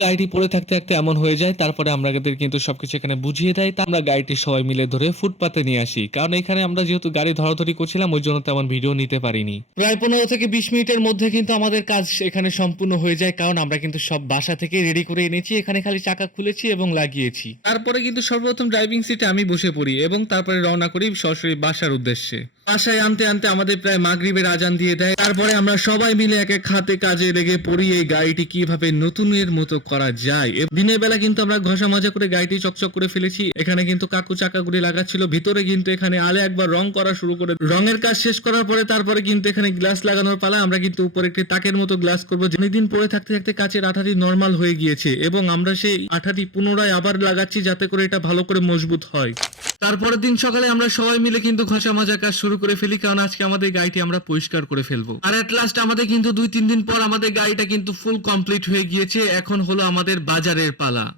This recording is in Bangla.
গাড়িটি পড়ে থাকতে, থাকতে এমন হয়ে যায় তারপরে আমাদের কিন্তু সবকিছু এখানে বুঝিয়ে দেয়। তা আমরা গাড়িটি সবাই মিলে ধরে ফুটপাতে নিয়ে আসি। কারণ এখানে আমরা যেহেতু গাড়ি ধরাধরি করছিলাম ওইজন্য তেমন ভিডিও নিতে পারিনি। প্রায় ১৫ থেকে ২০ মিনিটের মধ্যে কিন্তু আমাদের কাজ এখানে সম্পূর্ণ হয়ে যায়। কারণ আমরা কিন্তু সব বাসা থেকে রেডি করে এনেছি। এখানে খালি চাকা খুলেছি এবং লাগিয়েছি। তারপরে কিন্তু সর্বপ্রথম ড্রাইভিং সিটে আমি বসে পড়ি এবং তারপরে রওনা করি সরাসরি বাসার উদ্দেশ্যে। বাসায় আনতে, আনতে আমাদের প্রায় মাগরিবের আজান দিয়ে দেয়। তারপরে আমরা সবাই মিলে এক, এক হাতে কাজে লেগে পড়ি এই গাড়িটি কিভাবে নতুনের মতো করা যায়। দিনের বেলা কিন্তু আমরা ঘষা মাজা করে গাড়িটি চকচক করে ফেলেছি। এখানে কিন্তু কাকু চাকাগুলি লাগাচ্ছিল। ভিতরে কিন্তু এখানে আলে একবার রং করা শুরু করে রঙের কাজ শেষ করার পরে তারপরে কিন্তু এখানে গ্লাস লাগানোর পালা। আমরা কিন্তু উপরে একটি তাকের মতো গ্লাস করব। অনেকদিন পরে থাকতে, থাকতে কাচের আঠাটি নরমাল হয়ে গিয়েছে এবং আমরা সেই আঠাটি পুনরায় আবার লাগাচ্ছি যাতে করে এটা ভালো করে মজবুত হয়। তারপরের দিন সকালে আমরা সবাই মিলে কিন্তু ঘষা মাজা কাজ শুরু করে ফেলি কারণ আজকে আমাদের গাড়িটি আমরা পরিষ্কার করে ফেলবো। আর এট লাস্ট আমাদের কিন্তু ২-৩ দিন পর আমাদের গাড়িটা কিন্তু ফুল কমপ্লিট হয়ে গিয়েছে। এখন হলো আমাদের বাজারের পালা।